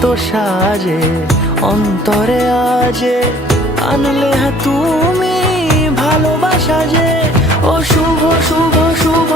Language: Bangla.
কত সাজে অন্তরে আজে আনলে হ্যাঁ তুমি ভালোবাসা যে। ও শুভ শুভ শুভ